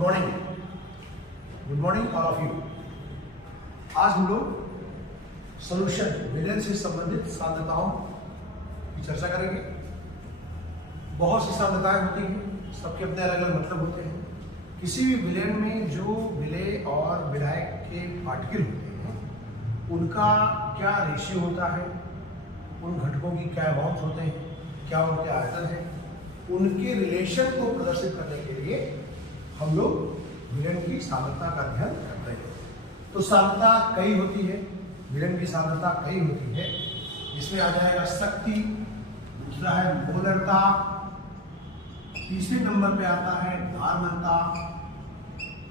Good morning all of you. आज हम लोग सॉल्यूशन विलेन से संबंधित साध्यताओं की चर्चा करेंगे। बहुत सी साध्यताएं होती हैं, सबके अपने अलग अलग मतलब होते हैं। किसी भी विलेन में जो विलेय और विलायक के पार्टिकल होते हैं उनका क्या रेशियो होता है, उन घटकों की क्या अमाउंट होते हैं, क्या उनके आयतन है, उनके रिलेशन को प्रदर्शित करने के लिए हम लोग विलेन की साध्यता का अध्ययन करते हैं। तो साध्यता कई होती है, विलेन की साध्यता कई होती है, जिसमें आ जाएगा शक्ति, दूसरा है मोलरता, तीसरे नंबर पे आता है धारमलता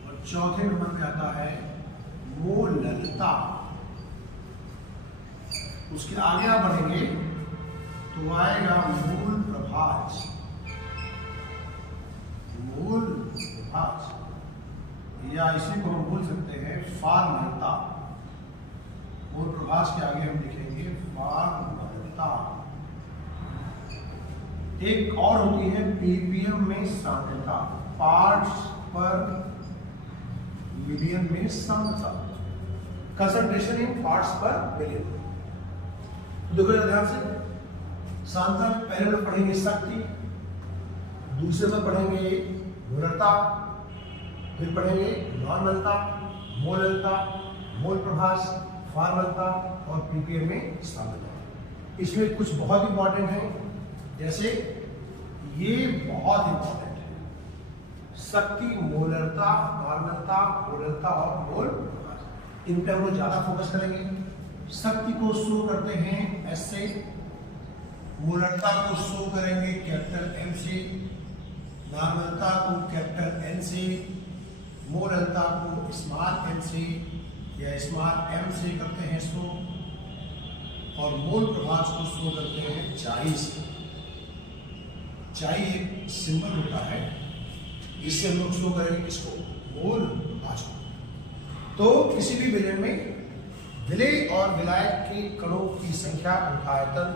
और चौथे नंबर पे आता है मोललता। उसके आगे आप बढ़ेंगे तो आएगा मूल प्रभाज। मूल प्रभाज या इसी को हम बोल सकते हैं फार्मलता। मूल प्रभाज के आगे हम लिखेंगे फार्मलता। एक और होती है पीपीएम में सांद्रता, पार्ट्स पर मिलियन में सांद्रता, कंसंट्रेशन इन पार्ट्स पर मिलियन। देखो ध्यान से, सांद्रता पहले लोग पढ़ेंगे शक्ति, दूसरे में पढ़ेंगे मोलरता, फिर पढ़ेंगे नॉर्मलता, मोललता, मोल प्रभाज, फार्मलता और पीपीएम में सांद्रता। इसमें कुछ बहुत इंपॉर्टेंट है, जैसे ये बहुत इंपॉर्टेंट है, शक्ति, मोलरता, नॉर्मलता, मोललता और मोल प्रभाज। इन पर हम लोग ज्यादा फोकस करेंगे। शक्ति को शो करते हैं एस से, मोलरता को शो करेंगे कैपिटल एम से, नॉर्मलता को कैपिटल एन से, मोललता को स्मॉल एन से या स्मॉल एम से करते हैं शो, और मोल प्रभाज को शो करते हैं चाई से। चाई एक सिंबल होता है, इससे हम लोग शो करेंगे इसको, मोल प्रभाज को। तो किसी भी विलेन में विलेय और विलायक के कणों की संख्या, उनका आयतन,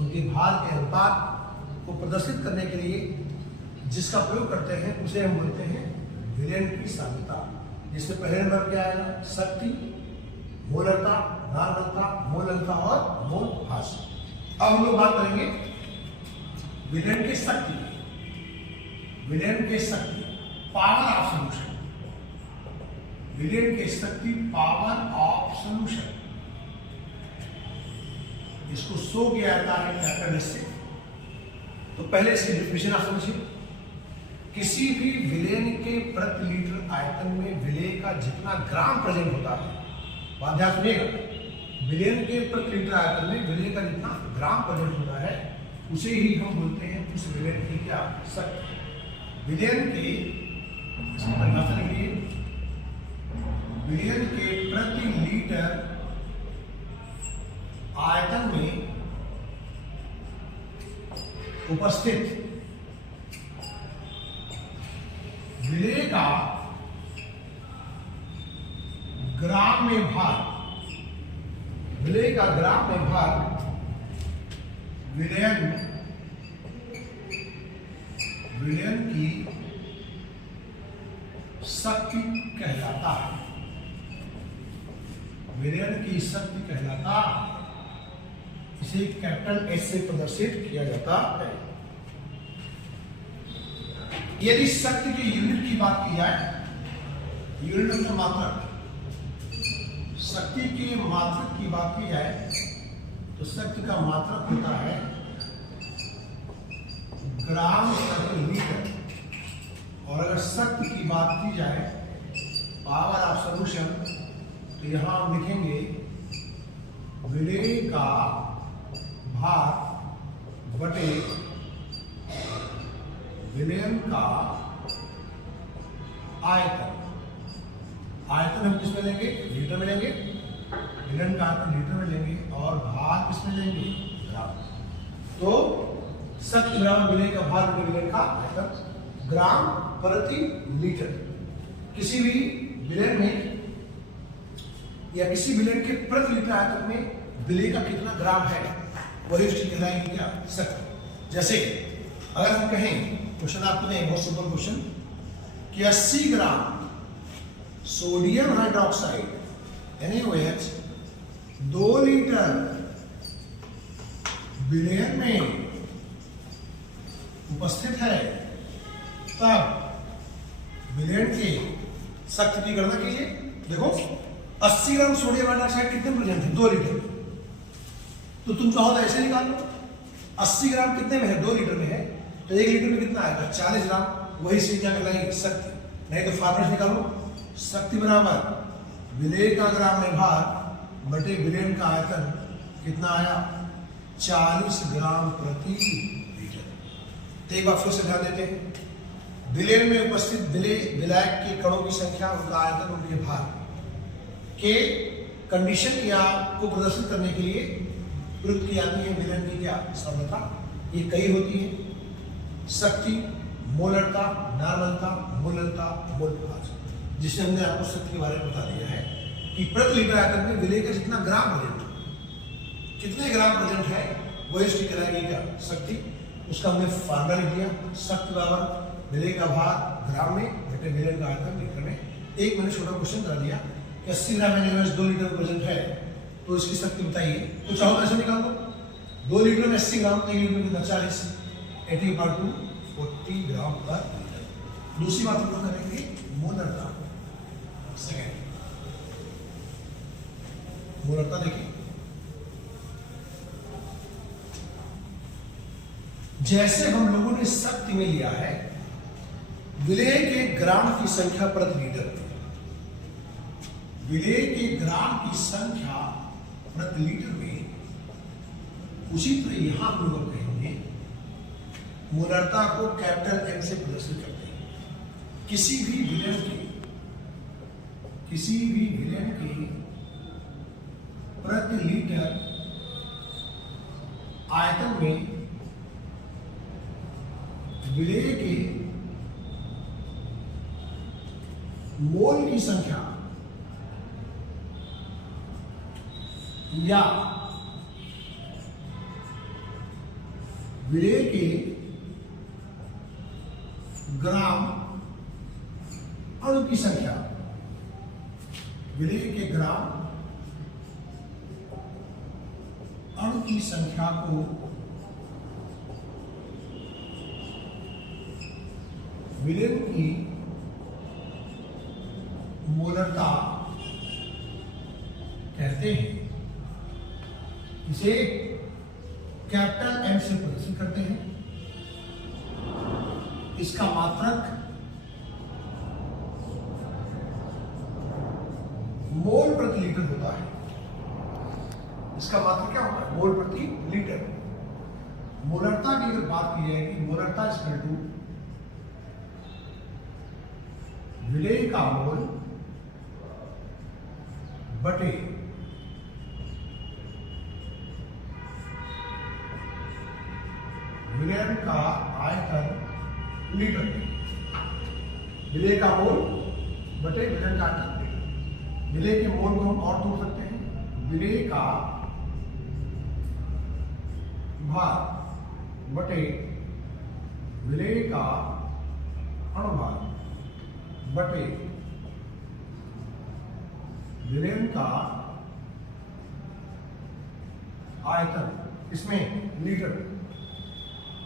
उनके भार के अनुपात को प्रदर्शित करने के लिए जिसका प्रयोग करते हैं उसे हम बोलते हैं विलेन की साध्यता। जिसमें पहले नंबर पे आएगा शक्ति, मोलरता, नॉर्मलता, मोललता और मोल प्रभाज। अब हम लोग बात करेंगे विलेन के शक्ति, विलेन के शक्ति, पावर ऑफ सॉल्यूशन। विलेन के शक्ति, पावर ऑफ सॉल्यूशन, इसको शो किया जाता है कैपिटल एस से। तो पहले इसकी डेफिनेशन आप समझिए। किसी भी विलेन के प्रति लीटर आयतन में विलेय का जितना ग्राम प्रेजेंट होता है, बात ध्यान सुनिएगा, विलेन के प्रति लीटर आयतन में विलेय का जितना ग्राम प्रेजेंट होता है उसे ही हम बोलते हैं उस विलेन की क्या शक्ति। विलेन के परिभाषा लिखिए, विलेन के प्रति लीटर आयतन में उपस्थित विलेय का ग्राम में भार, विलेय का ग्राम में भार विलेयन की शक्ति कहलाता है। विलेयन की शक्ति कहलाता, इसे कैपिटल एस से प्रदर्शित किया जाता है। यदि शक्ति की यूनिट की बात की जाए, यूनिट मतलब मात्रक, शक्ति के मात्रक की बात की जाए तो शक्ति का मात्रक होता है ग्राम प्रति लीटर। और अगर शक्ति की बात की जाए, पावर ऑफ सॉल्यूशन, तो यहां हम लिखेंगे विलेय का भार बटे विलेयन का आयतन। आयतन हम किसमें लेंगे? लीटर में लेंगे। विलेयन का आयतन लीटर में लेंगे और भार किसमें लेंगे? ग्राम। तो शक्ति बराबर विलेय का भार बटे विलेयन का आयतन, ग्राम प्रति लीटर। किसी भी विलेयन में या किसी विलेयन के प्रति लीटर आयतन में विलेय का कितना ग्राम है, वही उसकी कहलाएगी क्या? शक्ति। जैसे अगर हम कहें, क्वेश्चन आपको दें, बहुत सिंपल क्वेश्चन, कि 80 gram sodium hydroxide NaOH 2 litre विलयन में उपस्थित है, तब विलयन के शक्ति की गणना कीजिए। देखो 80 ग्राम सोडियम हाइड्रोक्साइड कितने में प्रेजेंट है? 2 लीटर। तो तुम चाहो तो ऐसे निकाल लो, 80 ग्राम कितने में है? 2 लीटर में है, तो 1 लीटर में कितना आएगा? 40 ग्राम। वही संख्या कहलाएगी शक्ति। नहीं तो फॉर्मूला निकालो, शक्ति बराबर विलय का ग्राम में भार बटे विलयन का आयतन। कितना आया? 40 ग्राम प्रति लीटर। तो एक बार फिर से ध्यान देते हैं, विलयन में उपस्थित विलायक के कणों की संख्या, उनका आयतन, उनके भार के कंडीशन या को प्रदर्शित करने के लिए प्रयुक्त की जाती है विलयन की क्या साम्यता। ये कई होती है, शक्ति, मोलरता, नॉर्मलता, मोलरता, मोलभार, जिससे हमने आपको शक्ति के बारे में बता दिया है कि प्रति लीटर आयतन में विलय का जितना ग्राम प्रेजेंट, कितने ग्राम प्रेजेंट है, वही उसकी कहलाएगी क्या शक्ति। उसका हमने फार्मूला लिख दिया, शक्ति बराबर विलय का भार ग्राम में बटे विलय का आयतन लीटर में। एक मैंने छोटा क्वेश्चन करा दिया, 80 ग्राम NaOH 2 लीटर प्रेजेंट है, तो इसकी शक्ति बताइए। तो चाहो तो ऐसे निकाल दो, 2 लीटर में 80 ग्राम, 1 लीटर में कितना? 40, 80/2 40 ग्राम पर लीटर। दूसरी बात हम लोग करेंगे मोलरता। सेकेंड मोलरता देखिए, जैसे हम लोगों ने शक्ति में लिया है विलय के ग्राम की संख्या प्रति लीटर, विलय के ग्राम की संख्या प्रति लीटर में, उसी तरह यहां हम लोग कहेंगे मोलरता को कैपिटल M से प्रदर्शित करते हैं। किसी भी विलयन के प्रति लीटर आयतन में विलय के मोल की संख्या या विलय के ग्राम अणु की संख्या, विलय के ग्राम अणु की संख्या को विलयन की मोलरता कहते हैं। इसे कैपिटल M से प्रदर्शित करते हैं। इसका मात्रक मोल प्रति लीटर होता है। इसका मात्रक क्या होता है? मोल प्रति लीटर। मोलरता की अगर बात की जाए कि मोलरता इक्वल टू विलय का मोल बटे विलयन का आयतन लीटर में। विलय का मोल बटे विलयन का आयतन लीटर। विलय के मोल को हम और तोड़ सकते हैं, विलय का भार बटे विलय का अणुभार बटे विलयन का आयतन, इसमें लीटर।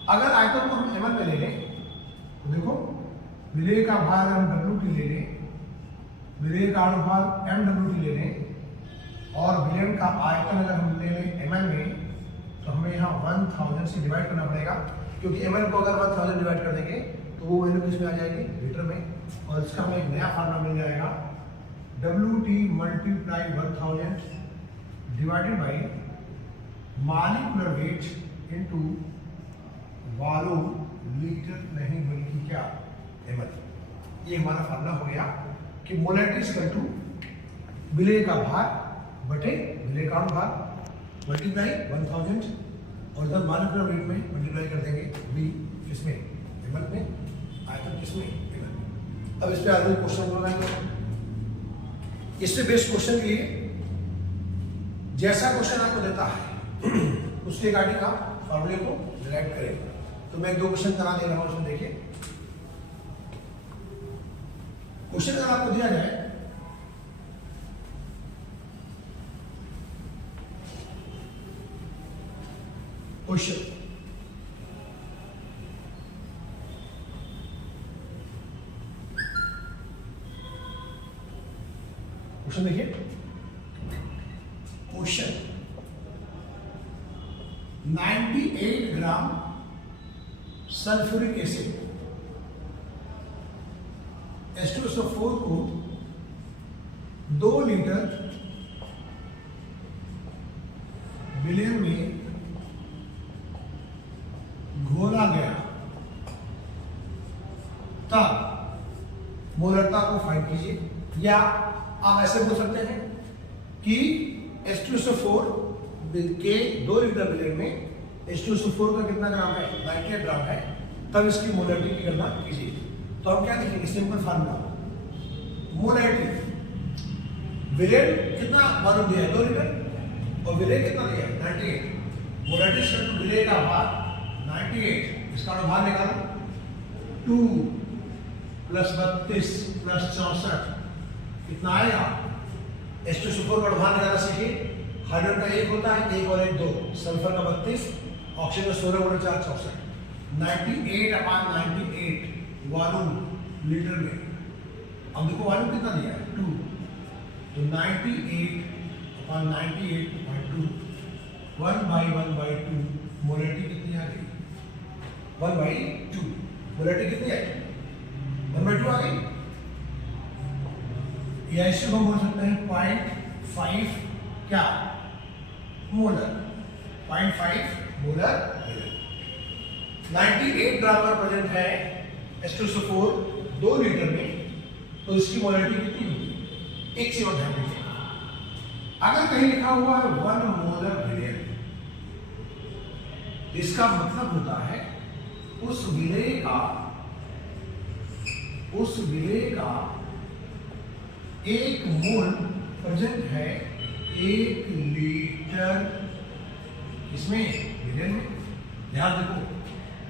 अगर आयतन को हम ml में ले लें तो देखो विलय का भार हम WT ले लें, विलय का अणुभार MWT ले लें, और विलयन का आयतन अगर हम ले लें ml में, तो हमें यहाँ 1000 से डिवाइड करना पड़ेगा, क्योंकि ml को अगर 1000 डिवाइड कर देंगे तो वो वैल्यू किस में आ जाएगी? लीटर में। और इसका हमें एक नया फार्मूला मिल जाएगा, WT multiply 1000 divided by molecular weight into volume litre नहीं बल्कि क्या? ml। ये हमारा फार्मूला हो गया कि मोलैरिटी इक्वल टू विलय का भार बटे विलय का अणुभार मल्टीप्लाई 1000 और इधर मॉलिक्यूलर वेट में मल्टीप्लाई कर देंगे V किसमें? ml में, आयतन किसमें? ml। अब इस पे आगे क्वेश्चन बनाएंगे। इससे बेस्ट क्वेश्चन के लिए जैसा क्वेश्चन आपको देता है उसके अकॉर्डिंग आप फॉर्मूले को डिराइव करें। तो मैं 2 क्वेश्चन करा दे रहा हूं, उसमें देखिए क्वेश्चन अगर आपको दिया जाए क्वेश्चन देखिए, क्वेश्चन 98 ग्राम सल्फ्यूरिक एसिड H2SO4 को 2 लीटर विलयन में घोला गया, तब मोलरता को फाइंड कीजिए। या आप ऐसे बोल सकते हैं कि H2SO4 के 2 लीटर विलयन में H2SO4 का कितना ग्राम है, 98 ग्राम है, तब इसकी मोलरिटी की गणना कीजिए। तो हम क्या लिखेंगे, सिंपल फार्मूला, मोलरिटी, विलयन कितना मालूम दिया है 2 लीटर और विलयन कितना दिया है 98, मोलरिटी से विलयन का भाग 98, इसका भाग निकालो 2 + 32 + 64 कितना आएगा। H2SO4 का भाग निकालना सीखिए, हाइड्रोजन का 1 होता है, 1 और 1 2, सल्फर का 32, ऑक्सीजन का 16 × 4 64, 98/98 वॉल्यूम लीटर में। अब देखो वॉल्यूम कितना दिया है 2, तो 98/98.2 1/1/2 मोलरिटी कितनी आ गई 1/2, मोलरिटी कितनी आई 1/2 आ गई। या इसे हम बोल सकते हैं 0.5 क्या मोलर, 0.5 मोलर 98 ग्राम पर प्रेजेंट है H2SO4 2 लीटर में, तो इसकी मोलरिटी कितनी होगी। एक चीज और ध्यान दीजिए, अगर कहीं लिखा हुआ है 1 मोलर विलयन, इसका मतलब होता है उस विलय का 1 मोल प्रेजेंट है 1 लीटर इसमें विलयन में। ध्यान देखो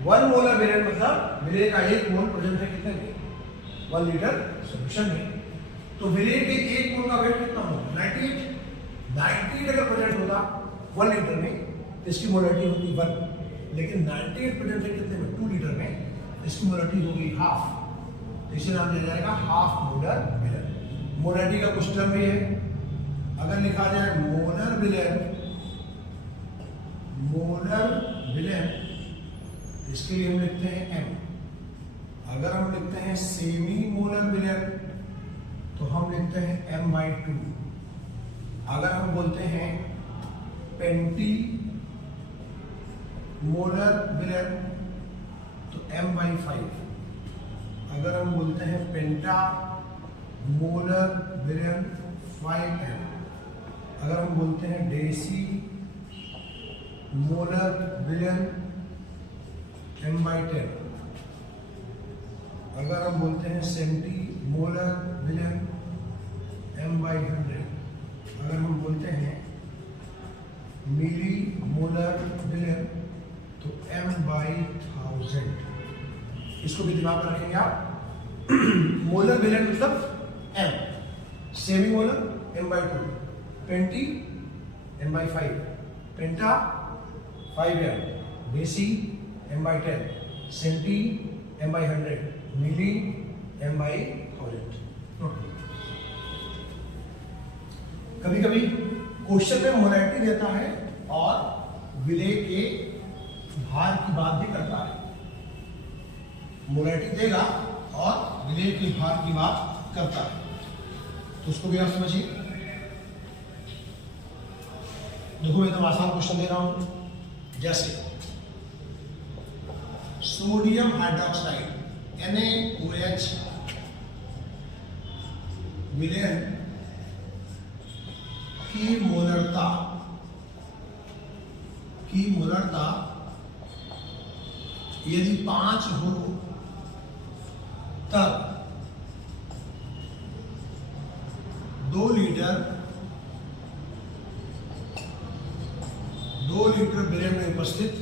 1 मोलर विलयन मतलब विलय का 1 मोल प्रेजेंट है कितने में 1 लीटर सॉल्यूशन में। तो विलय के 1 मोल का वेट कितना होगा 98 अगर प्रेजेंट होता 1 लीटर में तो इसकी मोलरिटी होती 1, लेकिन 98 प्रेजेंट है कितने में 2 लीटर में, इसकी मोलरिटी होगी हाफ, तो इसे नाम दिया जाएगा हाफ मोलर विलयन। मोलरिटी का कुछ टर्म भी है, अगर लिखा जाए मोलर विलयन इसके लिए हम लिखते हैं m। अगर हम लिखते हैं सेमी मोलर विलयन तो हम लिखते हैं m/2। अगर हम बोलते हैं पेंटी मोलर विलयन तो m/5। अगर हम बोलते हैं पेंटा मोलर विलयन 5m। अगर हम बोलते हैं डेसी मोलर विलयन m/10। अगर हम बोलते हैं सेंटी मोलर विलयन m/100। अगर हम बोलते हैं मिली मोलर विलयन तो m/1000। इसको भी दिमाग में रखेंगे आप। मोलर विलयन मतलब m, सेमी मोलर m/2, पेंटी m/5, penta 5m, deci m/10, centi m/100, milli m/1000। कभी कभी क्वेश्चन में मोलरिटी देता है और विलय के भार की बात भी करता है। मोलरिटी देगा और विलय के भार की बात करता है, तो उसको भी आप समझिए। देखो मैं एकदम आसान क्वेश्चन दे रहा हूं, जैसे सोडियम हाइड्रोक्साइड NaOH विलयन की मोलरता यदि 5 हो तब 2 लीटर विलयन में उपस्थित